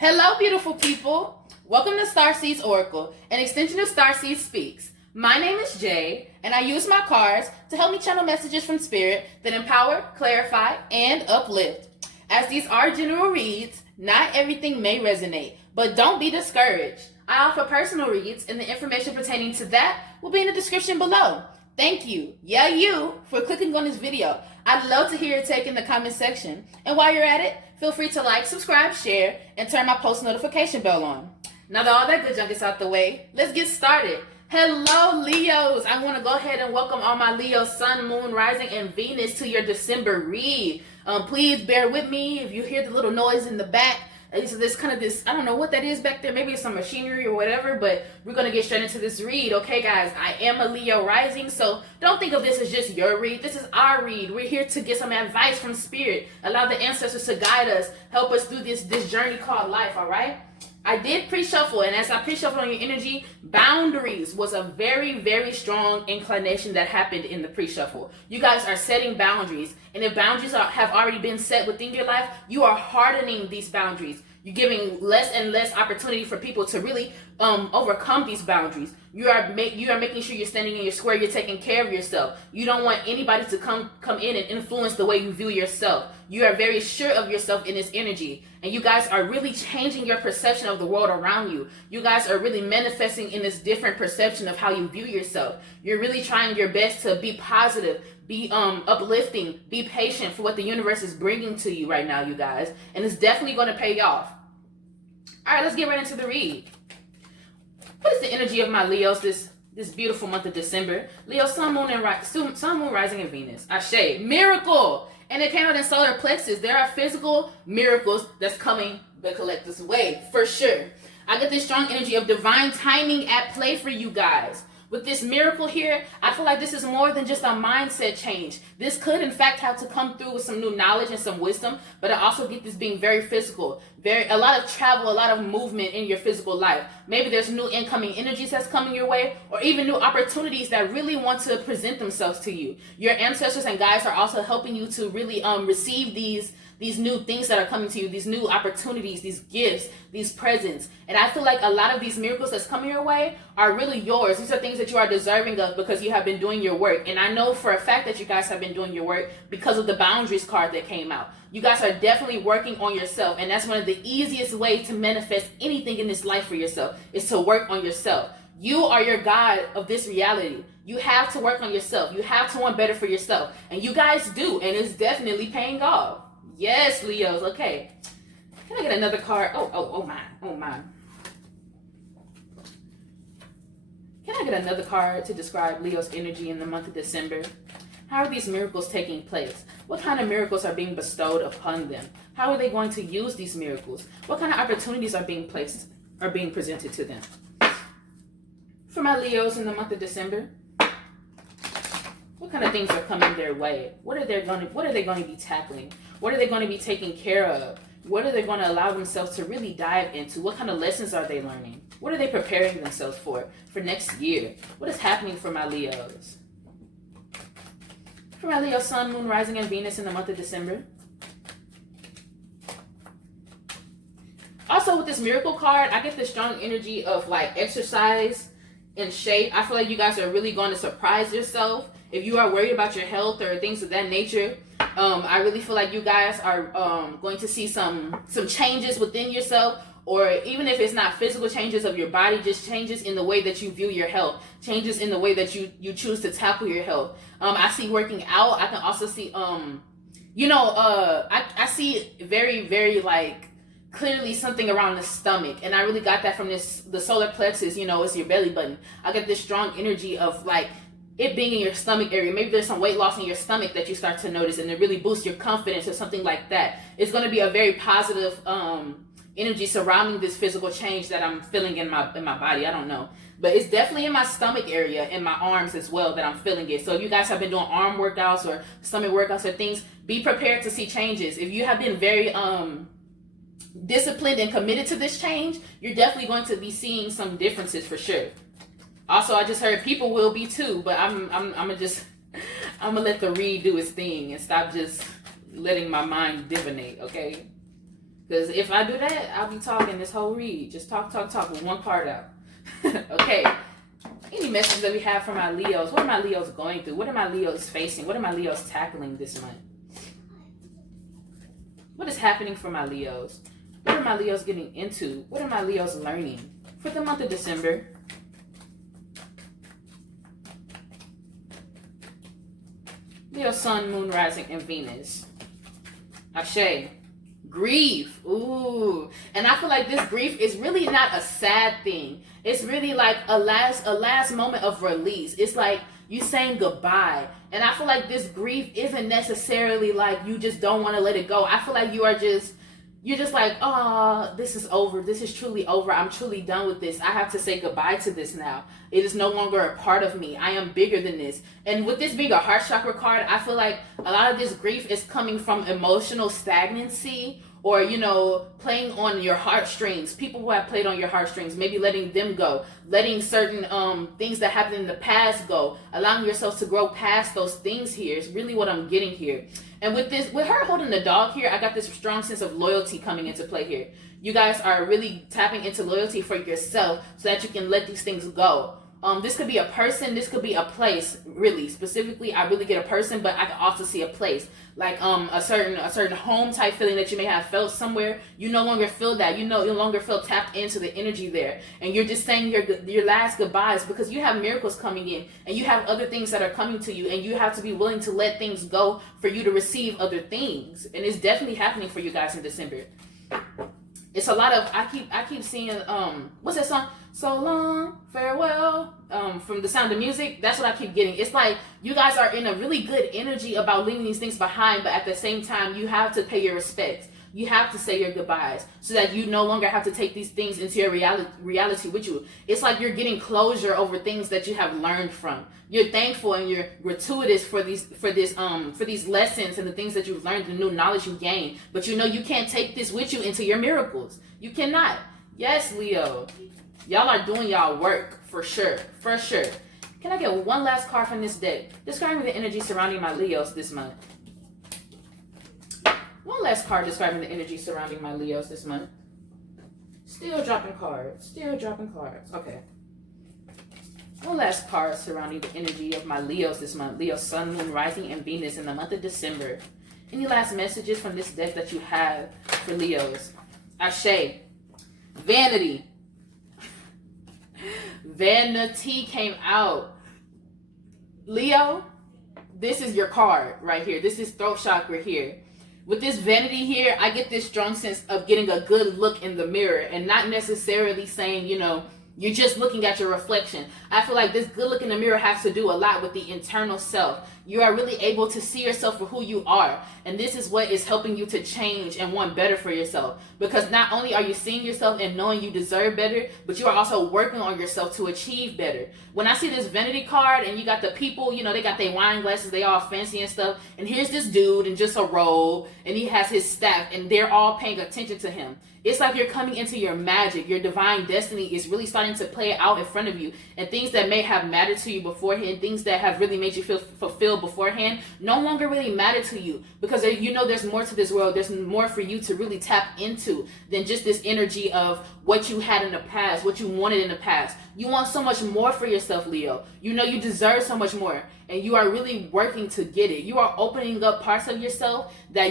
Hello, beautiful people. Welcome to Starseeds Oracle, an extension of Starseeds Speaks. My name is Jay, and I use my cards to help me channel messages from Spirit that empower, clarify, and uplift. As these are general reads, not everything may resonate, but don't be discouraged. I offer personal reads, and the information pertaining to that will be in the description below. Thank you, you, for clicking on this video. I'd love to hear your take in the comment section. And while you're at it, feel free to like, subscribe, share, and turn my post notification bell on. Now that all that good junk is out the way, let's get started. Hello, Leos. I want to go ahead and welcome all my Leos, Sun, Moon, Rising, and Venus to your December read. Please bear with me if you hear the little noise in the back. There's kind of this, I don't know what that is back there. Maybe it's some machinery or whatever, but we're going to get straight into this read. Okay, guys, I am a Leo rising, so don't think of this as just your read. This is our read. We're here to get some advice from Spirit. Allow the ancestors to guide us, help us through this journey called life, all right? I did pre-shuffle, and as I pre-shuffled on your energy, boundaries was a very, very strong inclination that happened in the pre-shuffle. You guys are setting boundaries, and if boundaries have already been set within your life, you are hardening these boundaries. You're giving less and less opportunity for people to really overcome these boundaries. You are making sure you're standing in your square. You're taking care of yourself. You don't want anybody to come in and influence the way you view yourself. You are very sure of yourself in this energy. And you guys are really changing your perception of the world around you. You guys are really manifesting in this different perception of how you view yourself. You're really trying your best to be positive, be uplifting, be patient for what the universe is bringing to you right now, you guys. And it's definitely going to pay off. All right, let's get right into the read. What is the energy of my Leos this beautiful month of December? Leo, Sun, Moon, Rising, and Venus. Ashe, miracle. And it came out in solar plexus. There are physical miracles that's coming the collector's way, for sure. I get this strong energy of divine timing at play for you guys. With this miracle here, I feel like this is more than just a mindset change. This could, in fact, have to come through with some new knowledge and some wisdom, but I also get this being very physical. A lot of travel, a lot of movement in your physical life. Maybe there's new incoming energies that's coming your way, or even new opportunities that really want to present themselves to you. Your ancestors and guides are also helping you to really receive these new things that are coming to you, these new opportunities, these gifts, these presents. And I feel like a lot of these miracles that's coming your way are really yours. These are things that you are deserving of because you have been doing your work. And I know for a fact that you guys have been doing your work because of the boundaries card that came out. You guys are definitely working on yourself. And that's one of the easiest ways to manifest anything in this life for yourself, is to work on yourself. You are your God of this reality. You have to work on yourself. You have to want better for yourself. And you guys do. And it's definitely paying off. Yes, Leos. Okay. Can I get another card? Oh, my. Can I get another card to describe Leo's energy in the month of December? How are these miracles taking place? What kind of miracles are being bestowed upon them? How are they going to use these miracles? What kind of opportunities are being presented to them? For my Leos in the month of December, what kind of things are coming their way? What are they going to be tackling? What are they going to be taking care of? What are they going to allow themselves to really dive into? What kind of lessons are they learning? What are they preparing themselves for next year? What is happening for my Leos? For my Leo, Sun, Moon, Rising, and Venus in the month of December. Also, with this miracle card, I get the strong energy of like exercise and shape. I feel like you guys are really going to surprise yourself. If you are worried about your health or things of that nature, I really feel like you guys are going to see some changes within yourself, or even if it's not physical changes of your body, just changes in the way that you view your health, changes in the way that you choose to tackle your health. I see working out. I can also see, I see very, very like clearly something around the stomach, and I really got that from the solar plexus. It's your belly button. I get this strong energy of like it being in your stomach area. Maybe there's some weight loss in your stomach that you start to notice, and it really boosts your confidence or something like that. It's going to be a very positive energy surrounding this physical change that I'm feeling in my body. I don't know, but it's definitely in my stomach area, in my arms as well, that I'm feeling it. So if you guys have been doing arm workouts or stomach workouts or things, be prepared to see changes. If you have been very disciplined and committed to this change, you're definitely going to be seeing some differences for sure. Also, I just heard people will be too, but I'm gonna let the read do its thing and stop just letting my mind divinate, okay? Because if I do that, I'll be talking this whole read. Just talk with one card out. Okay. Any messages that we have from my Leos? What are my Leos going through? What are my Leos facing? What are my Leos tackling this month? What is happening for my Leos? What are my Leos getting into? What are my Leos learning for the month of December? Leo, Sun, Moon, Rising, and Venus. Ashe. Grief. Ooh. And I feel like this grief is really not a sad thing. It's really like a last moment of release. It's like you saying goodbye. And I feel like this grief isn't necessarily like you just don't want to let it go. I feel like you're just like, oh, this is over. This is truly over. I'm truly done with this. I have to say goodbye to this now. It is no longer a part of me. I am bigger than this. And with this being a heart chakra card, I feel like a lot of this grief is coming from emotional stagnancy, or, you know, playing on your heartstrings. People who have played on your heartstrings, maybe letting them go, letting certain things that happened in the past go, allowing yourself to grow past those things here is really what I'm getting here. And with her holding the dog here, I got this strong sense of loyalty coming into play here. You guys are really tapping into loyalty for yourself so that you can let these things go. This could be a person, this could be a place, really. Specifically, I really get a person, but I can also see a place. Like a certain home type feeling that you may have felt somewhere. You no longer feel that. You no longer feel tapped into the energy there. And you're just saying your last goodbyes because you have miracles coming in and you have other things that are coming to you, and you have to be willing to let things go for you to receive other things. And it's definitely happening for you guys in December. It's a lot of, I keep seeing, what's that song? So long, farewell, from The Sound of Music. That's what I keep getting. It's like you guys are in a really good energy about leaving these things behind, but at the same time, you have to pay your respects. You have to say your goodbyes so that you no longer have to take these things into your reality with you. It's like you're getting closure over things that you have learned from. You're thankful and you're gratuitous for these lessons and the things that you've learned, the new knowledge you gained. But you know you can't take this with you into your miracles. You cannot. Yes, Leo. Y'all are doing y'all work for sure. For sure. Can I get one last card from this deck? Describing the energy surrounding my Leos this month. One last card describing the energy surrounding my Leos this month. Still dropping cards. Still dropping cards. Okay. One last card surrounding the energy of my Leos this month. Leo, Sun, Moon, Rising, and Venus in the month of December. Any last messages from this deck that you have for Leos? Ashe. Vanity. Vanity came out. Leo, this is your card right here. This is throat chakra here. With this vanity here, I get this strong sense of getting a good look in the mirror and not necessarily saying, you know, you're just looking at your reflection. I feel like this good look in the mirror has to do a lot with the internal self. You are really able to see yourself for who you are. And this is what is helping you to change and want better for yourself. Because not only are you seeing yourself and knowing you deserve better, but you are also working on yourself to achieve better. When I see this vanity card and you got the people, you know, they got their wine glasses, they all fancy and stuff. And here's this dude in just a robe and he has his staff and they're all paying attention to him. It's like you're coming into your magic. Your divine destiny is really starting to play out in front of you. And things that may have mattered to you beforehand, things that have really made you feel fulfilled beforehand, no longer really matter to you. Because you know there's more to this world. There's more for you to really tap into than just this energy of what you had in the past, what you wanted in the past. You want so much more for yourself, Leo. You know you deserve so much more. And you are really working to get it. You are opening up parts of yourself that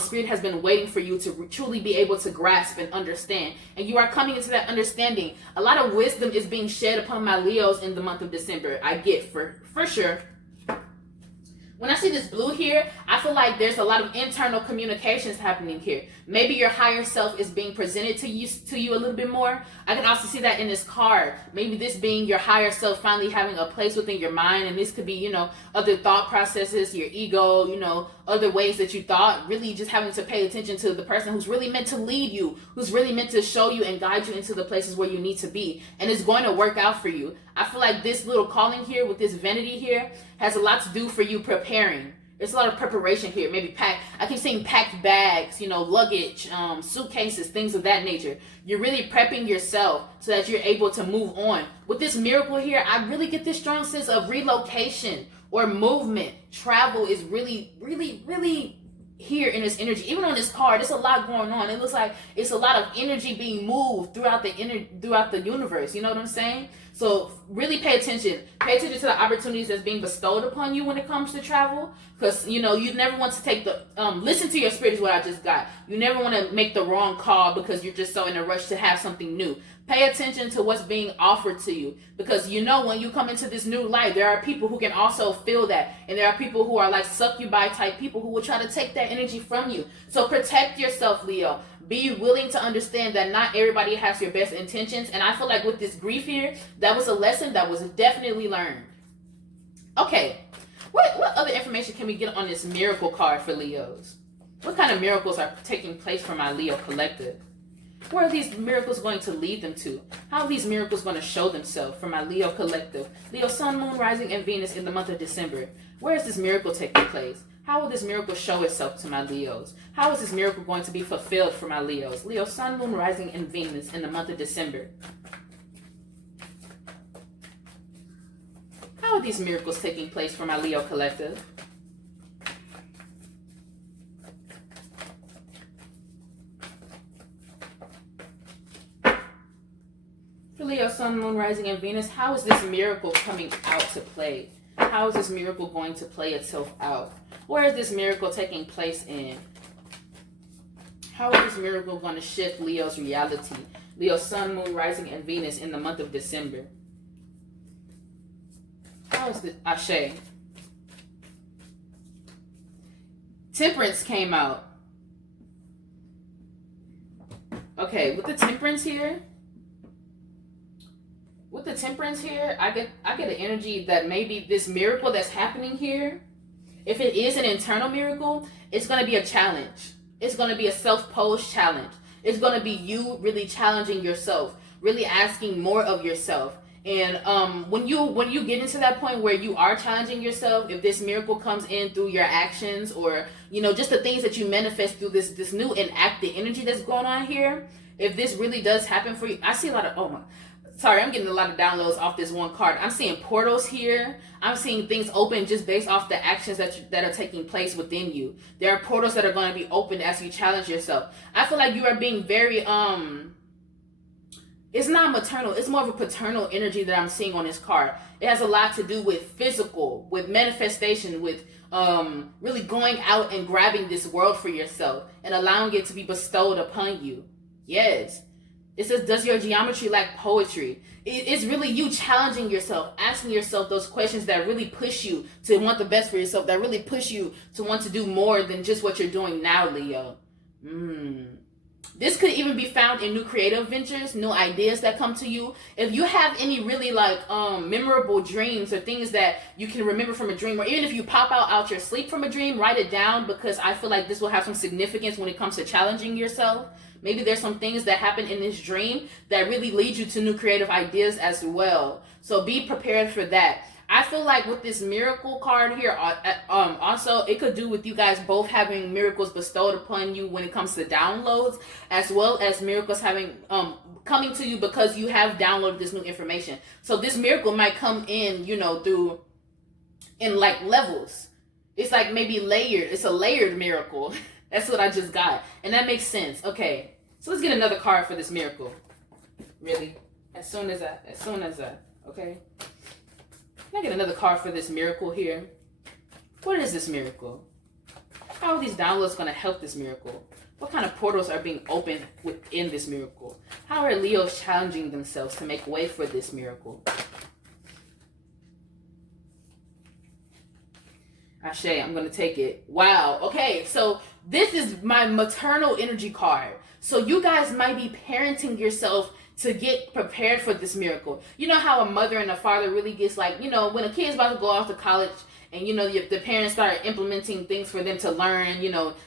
Spirit has been waiting for you to truly be able to grasp and understand. And you are coming into that understanding. A lot of wisdom is being shed upon my Leos in the month of December. I get for sure. When I see this blue here, I feel like there's a lot of internal communications happening here. Maybe your higher self is being presented to you a little bit more. I can also see that in this card. Maybe this being your higher self finally having a place within your mind. And this could be, you know, other thought processes, your ego, you know, other ways that you thought, really just having to pay attention to the person who's really meant to lead you, who's really meant to show you and guide you into the places where you need to be. And it's going to work out for you. I feel like this little calling here with this vanity here has a lot to do for you preparing. There's a lot of preparation here. Maybe I keep saying packed bags, you know, luggage, suitcases, things of that nature. You're really prepping yourself so that you're able to move on. With this miracle here, I really get this strong sense of relocation or movement. Travel is really, really, really here in this energy. Even on this card, there's a lot going on. It looks like it's a lot of energy being moved throughout the universe. You know what I'm saying? So really pay attention. Pay attention to the opportunities that's being bestowed upon you when it comes to travel. Because, you know, you never want to take the, listen to your spirit is what I just got. You never want to make the wrong call because you're just so in a rush to have something new. Pay attention to what's being offered to you. Because you know when you come into this new life, there are people who can also feel that. And there are people who are like succubi type people who will try to take that energy from you. So protect yourself, Leo. Be willing to understand that not everybody has your best intentions. And I feel like with this grief here, that was a lesson that was definitely learned. Okay, what other information can we get on this miracle card for Leos? What kind of miracles are taking place for my Leo collective? Where are these miracles going to lead them to? How are these miracles going to show themselves for my Leo collective? Leo, Sun, Moon, Rising, and Venus in the month of December. Where is this miracle taking place? How will this miracle show itself to my Leos? How is this miracle going to be fulfilled for my Leos? Leo, Sun, Moon, Rising, and Venus in the month of December. How are these miracles taking place for my Leo collective? For Leo, Sun, Moon, Rising, and Venus, how is this miracle coming out to play? How is this miracle going to play itself out? Where is this miracle taking place in? How is this miracle going to shift Leo's reality? Leo, Sun, Moon, Rising, and Venus in the month of December. How is the Ashe? Temperance came out. Okay, with the temperance here, I get an energy that maybe this miracle that's happening here, if it is an internal miracle, it's going to be a challenge. It's going to be a self-posed challenge. It's going to be you really challenging yourself, really asking more of yourself. And when you get into that point where you are challenging yourself, if this miracle comes in through your actions or, you know, just the things that you manifest through this new enacted energy that's going on here, if this really does happen for you, I see a lot of, I'm getting a lot of downloads off this one card. I'm seeing portals here. I'm seeing things open just based off the actions that are taking place within you. There are portals that are going to be opened as you challenge yourself. I feel like you are being very, it's not maternal. It's more of a paternal energy that I'm seeing on this card. It has a lot to do with physical, with manifestation, with really going out and grabbing this world for yourself and allowing it to be bestowed upon you. Yes. It says, does your geometry lack poetry? It's really you challenging yourself, asking yourself those questions that really push you to want the best for yourself, that really push you to want to do more than just what you're doing now, Leo. This could even be found in new creative ventures, new ideas that come to you. If you have any really memorable dreams or things that you can remember from a dream, or even if you pop out your sleep from a dream, write it down, because I feel like this will have some significance when it comes to challenging yourself. Maybe there's some things that happen in this dream that really lead you to new creative ideas as well. So be prepared for that. I feel like with this miracle card here, also it could do with you guys both having miracles bestowed upon you when it comes to downloads, as well as miracles having coming to you because you have downloaded this new information. So this miracle might come in, in like levels. It's like maybe layered. It's a layered miracle. That's what I just got. And that makes sense. Okay. So let's get another card for this miracle. Really? As soon as I, okay? Can I get another card for this miracle here? What is this miracle? How are these downloads going to help this miracle? What kind of portals are being opened within this miracle? How are Leos challenging themselves to make way for this miracle? Ashe, I'm going to take it. Wow. Okay, so this is my maternal energy card. So you guys might be parenting yourself to get prepared for this miracle. You know how a mother and a father really gets when a kid's about to go off to college and, the parents start implementing things for them to learn,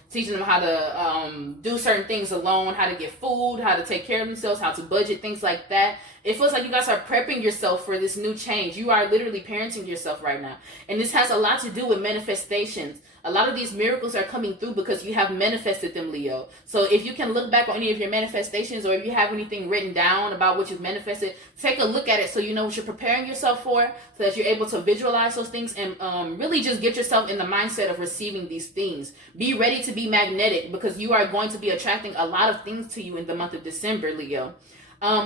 teaching them how to do certain things alone, how to get food, how to take care of themselves, how to budget, things like that. It feels like you guys are prepping yourself for this new change. You are literally parenting yourself right now. And this has a lot to do with manifestations. A lot of these miracles are coming through because you have manifested them, Leo. So if you can look back on any of your manifestations, or if you have anything written down about what you've manifested, take a look at it so you know what you're preparing yourself for, so that you're able to visualize those things and really just get yourself in the mindset of receiving these things. Be ready to be magnetic, because you are going to be attracting a lot of things to you in the month of December, Leo.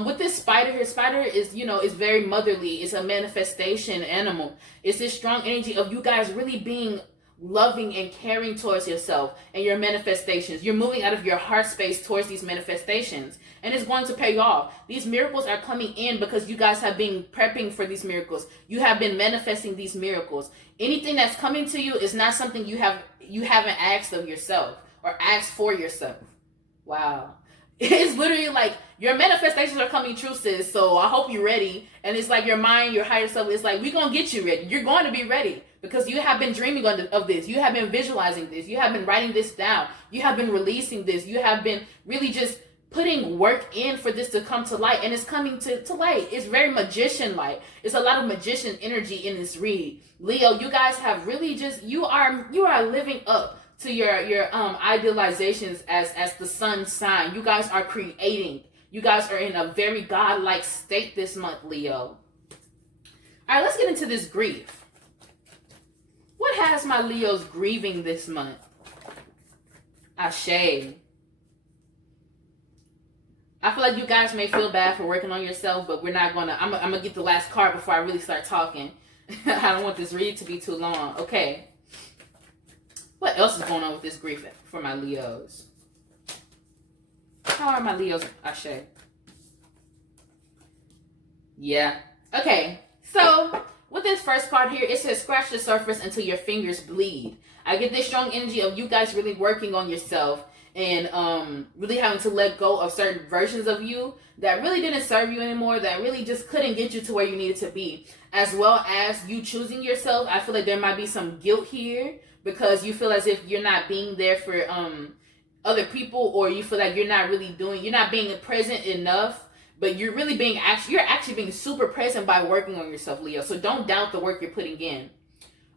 With this spider here, spider is, is very motherly. It's a manifestation animal. It's this strong energy of you guys really being loving and caring towards yourself and your manifestations. You're moving out of your heart space towards these manifestations, and it's going to pay off. These miracles are coming in because you guys have been prepping for these miracles. You have been manifesting these miracles. Anything that's coming to you is not something you haven't asked of yourself or asked for yourself. Wow. It's literally like your manifestations are coming true, sis. So I hope you're ready. And it's like your mind, your higher self, is like, we're going to get you ready. You're going to be ready because you have been dreaming of this. You have been visualizing this. You have been writing this down. You have been releasing this. You have been really just putting work in for this to come to light. And it's coming to light. It's very magician-like. It's a lot of magician energy in this read. Leo, you guys have really just, you are living up to your idealizations as the sun sign. You guys are creating. You guys are in a very godlike state this month, Leo. All right, let's get into this grief. What has my Leos grieving this month? Ashe. I feel like you guys may feel bad for working on yourself, but we're not gonna. I'm gonna get the last card before I really start talking. I don't want this read to be too long. Okay. What else is going on with this grief for my Leos? How are my Leos, Ashe? Yeah. Okay. So, with this first card here, it says scratch the surface until your fingers bleed. I get this strong energy of you guys really working on yourself and really having to let go of certain versions of you that really didn't serve you anymore, that really just couldn't get you to where you needed to be. As well as you choosing yourself. I feel like there might be some guilt here, because you feel as if you're not being there for other people, or you feel like you're not being present enough, but you're really you're actually being super present by working on yourself, Leo. So don't doubt the work you're putting in.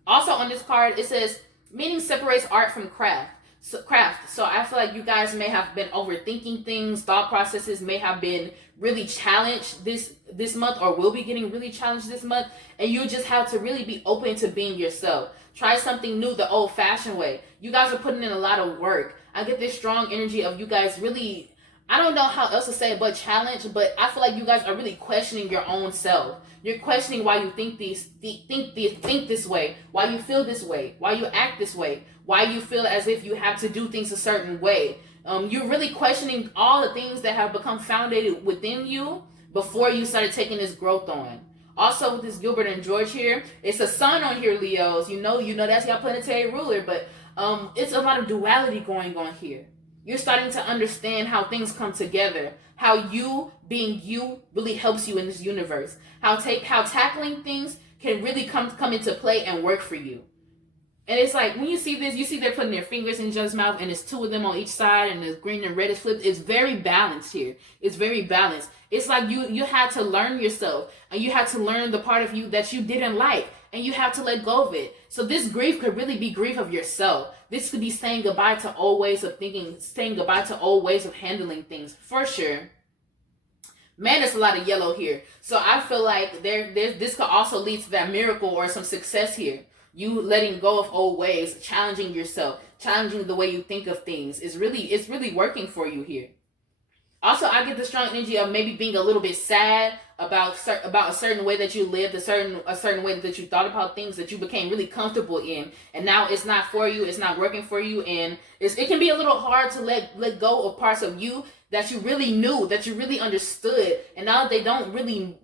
Also on this card, it says meaning separates art from craft. So I feel like you guys may have been overthinking things. Thought processes may have been really challenged this month, or will be getting really challenged this month, and you just have to really be open to being yourself. Try something new the old-fashioned way. You guys are putting in a lot of work. I get this strong energy of you guys really, I don't know how else to say it but challenge, but I feel like you guys are really questioning your own self. You're questioning why you think this way, why you feel this way, why you act this way, why you feel as if you have to do things a certain way. You're really questioning all the things that have become founded within you before you started taking this growth on. Also with this Gilbert and George here, it's a sun on here, Leos. You know that's your planetary ruler, but it's a lot of duality going on here. You're starting to understand how things come together, how you being you really helps you in this universe, how tackling things can really come into play and work for you. And it's like, when you see this, you see they're putting their fingers in each other's mouth, and it's two of them on each side, and the green and red is flipped. It's very balanced here. It's very balanced. It's like you had to learn yourself, and you had to learn the part of you that you didn't like, and you have to let go of it. So this grief could really be grief of yourself. This could be saying goodbye to old ways of thinking, saying goodbye to old ways of handling things, for sure. Man, there's a lot of yellow here. So I feel like this could also lead to that miracle or some success here. You letting go of old ways, challenging yourself, challenging the way you think of things. It's really working for you here. Also, I get the strong energy of maybe being a little bit sad about a certain way that you lived, a certain way that you thought about things, that you became really comfortable in, and now it's not for you, it's not working for you, and it can be a little hard to let go of parts of you that you really knew, that you really understood, and now they really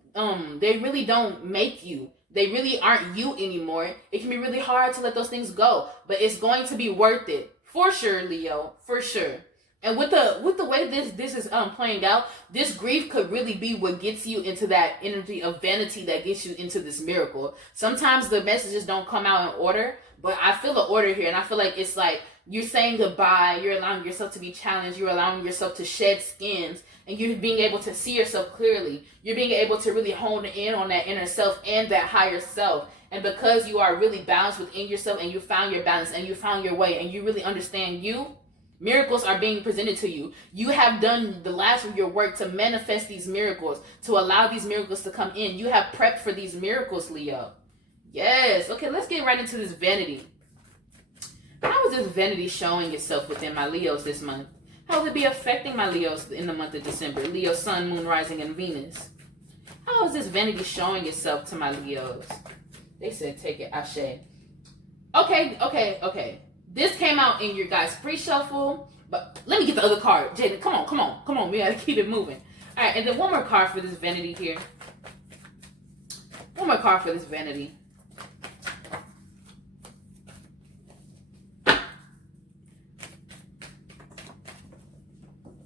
don't make you. They really aren't you anymore. It can be really hard to let those things go, but it's going to be worth it for sure, Leo, for sure. And with the way this is playing out, this grief could really be what gets you into that energy of vanity that gets you into this miracle. Sometimes the messages don't come out in order, but I feel the order here, and I feel like it's like you're saying goodbye, you're allowing yourself to be challenged, you're allowing yourself to shed skins, and you're being able to see yourself clearly. You're being able to really hone in on that inner self and that higher self. And because you are really balanced within yourself, and you found your balance, and you found your way, and you really understand you, miracles are being presented to you. You have done the last of your work to manifest these miracles, to allow these miracles to come in. You have prepped for these miracles, Leo. Yes. Okay, let's get right into this vanity. How is this vanity showing itself within my Leos this month? How will it be affecting my Leos in the month of December? Leo, Sun, Moon, Rising, and Venus. How is this vanity showing itself to my Leos? They said take it, Ashe. Okay. This came out in your guys' pre-shuffle, but let me get the other card. Jaden, come on. We gotta keep it moving. All right, and then one more card for this vanity here. One more card for this vanity.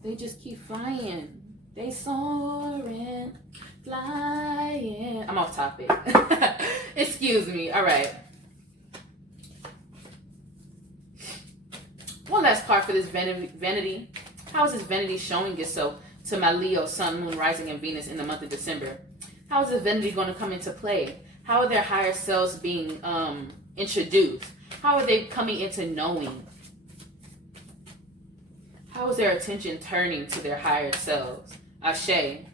They just keep flying. They soaring, flying. I'm off topic. Excuse me. All right. One last card for this vanity. How is this vanity showing itself to my Leo, Sun, Moon, Rising, and Venus in the month of December? How is this vanity going to come into play? How are their higher selves being introduced? How are they coming into knowing? How is their attention turning to their higher selves? Ashe.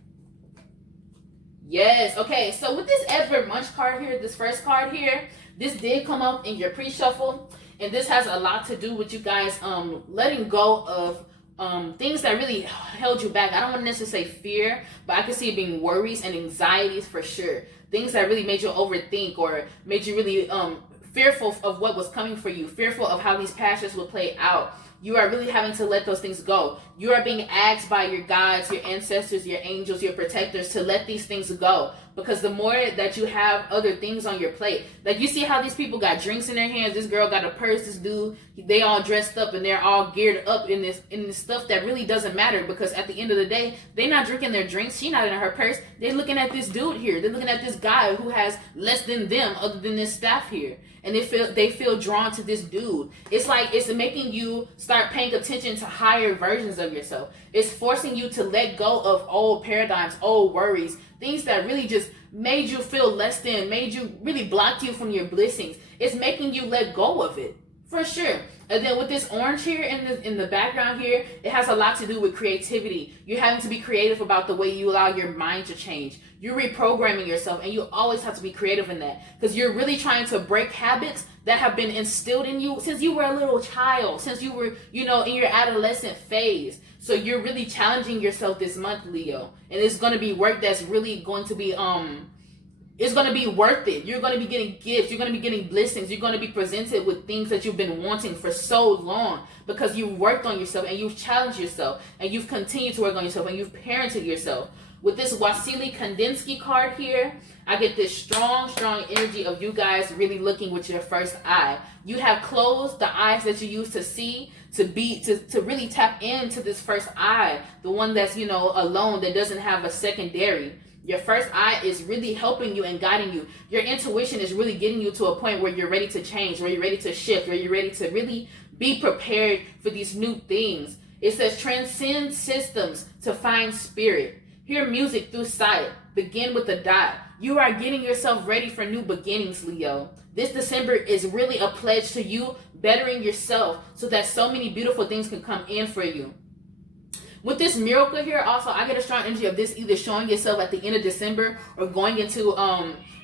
Yes. Okay. So with this Edward Munch card here, this first card here, this did come up in your pre-shuffle. And this has a lot to do with you guys letting go of things that really held you back. I don't want to necessarily say fear, but I can see it being worries and anxieties for sure. Things that really made you overthink or made you really fearful of what was coming for you, fearful of how these passions would play out. You are really having to let those things go. You are being asked by your guides, your ancestors, your angels, your protectors to let these things go. Because the more that you have other things on your plate, like you see how these people got drinks in their hands. This girl got a purse. This dude, they all dressed up and they're all geared up in this stuff that really doesn't matter. Because at the end of the day, they're not drinking their drinks. She's not in her purse. They're looking at this dude here. They're looking at this guy who has less than them, other than this staff here. And they feel drawn to this dude. It's like it's making you start paying attention to higher versions of yourself. It's forcing you to let go of old paradigms, old worries, things that really just made you feel less than, made you really blocked you from your blessings. It's making you let go of it, for sure. And then with this orange here in the background here, it has a lot to do with creativity. You're having to be creative about the way you allow your mind to change. You're reprogramming yourself, and you always have to be creative in that because you're really trying to break habits that have been instilled in you since you were a little child, since you were, in your adolescent phase. So you're really challenging yourself this month, Leo, and it's going to be work that's really going to be it's going to be worth it. You're going to be getting gifts. You're going to be getting blessings. You're going to be presented with things that you've been wanting for so long because you've worked on yourself and you've challenged yourself and you've continued to work on yourself and you've parented yourself. With this Wasili Kandinsky card here, I get this strong energy of you guys really looking with your first eye. You have closed the eyes that you used to see to really tap into this first eye, the one that's, alone, that doesn't have a secondary. Your first eye is really helping you and guiding you. Your intuition is really getting you to a point where you're ready to change, where you're ready to shift, where you're ready to really be prepared for these new things. It says transcend systems to find spirit. Hear music through sight. Begin with a dot. You are getting yourself ready for new beginnings, Leo. This December is really a pledge to you bettering yourself so that so many beautiful things can come in for you. With this miracle here, also, I get a strong energy of this either showing itself at the end of December or going into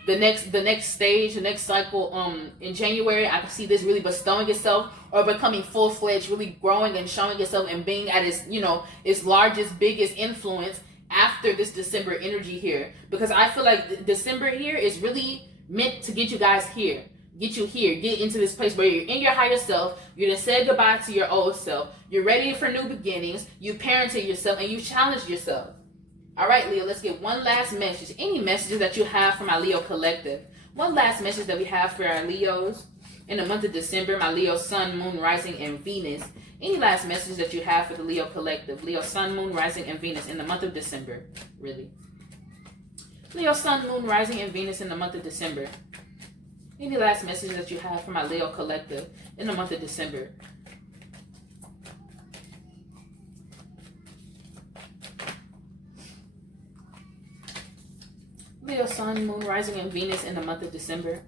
the next stage, the next cycle in January. I can see this really bestowing itself or becoming full-fledged, really growing and showing itself and being at its largest, biggest influence after this December energy here. Because I feel like December here is really meant to get you guys here. Get you here. Get into this place where you're in your higher self. You're going to say goodbye to your old self. You're ready for new beginnings. You parented yourself and you challenged yourself. All right, Leo, let's get one last message. Any messages that you have for my Leo collective? One last message that we have for our Leos in the month of December, my Leo, Sun, Moon, Rising, and Venus. Any last messages that you have for the Leo collective? Leo, Sun, Moon, Rising, and Venus in the month of December. Really. Leo, Sun, Moon, Rising, and Venus in the month of December. Any last message that you have for my Leo collective in the month of December? Leo, Sun, Moon, Rising, and Venus in the month of December.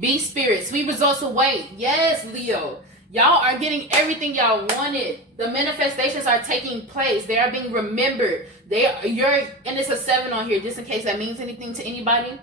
Be spirit. Sweet results await. Yes, Leo. Y'all are getting everything y'all wanted. The manifestations are taking place. They are being remembered. And it's a 7 on here, just in case that means anything to anybody.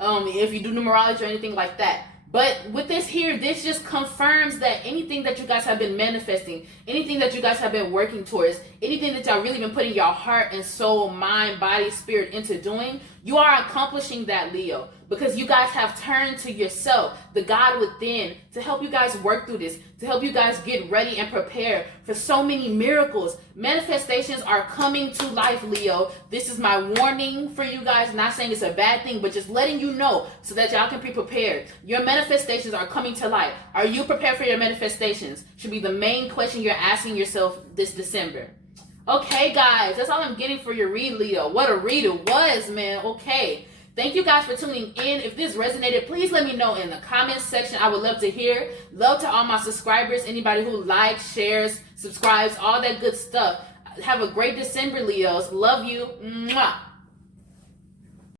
If you do numerology or anything like that. But with this here, this just confirms that anything that you guys have been manifesting, anything that you guys have been working towards, anything that y'all really been putting your heart and soul, mind, body, spirit into doing, you are accomplishing that, Leo. Because you guys have turned to yourself, the God within, to help you guys work through this, to help you guys get ready and prepare for so many miracles. Manifestations are coming to life, Leo. This is my warning for you guys. Not saying it's a bad thing, but just letting you know so that y'all can be prepared. Your manifestations are coming to life. Are you prepared for your manifestations? Should be the main question you're asking yourself this December. Okay, guys, that's all I'm getting for your read, Leo. What a read it was, man. Okay. Thank you guys for tuning in. If this resonated, please let me know in the comments section. I would love to hear. Love to all my subscribers, anybody who likes, shares, subscribes, all that good stuff. Have a great December, Leos. Love you. Mwah.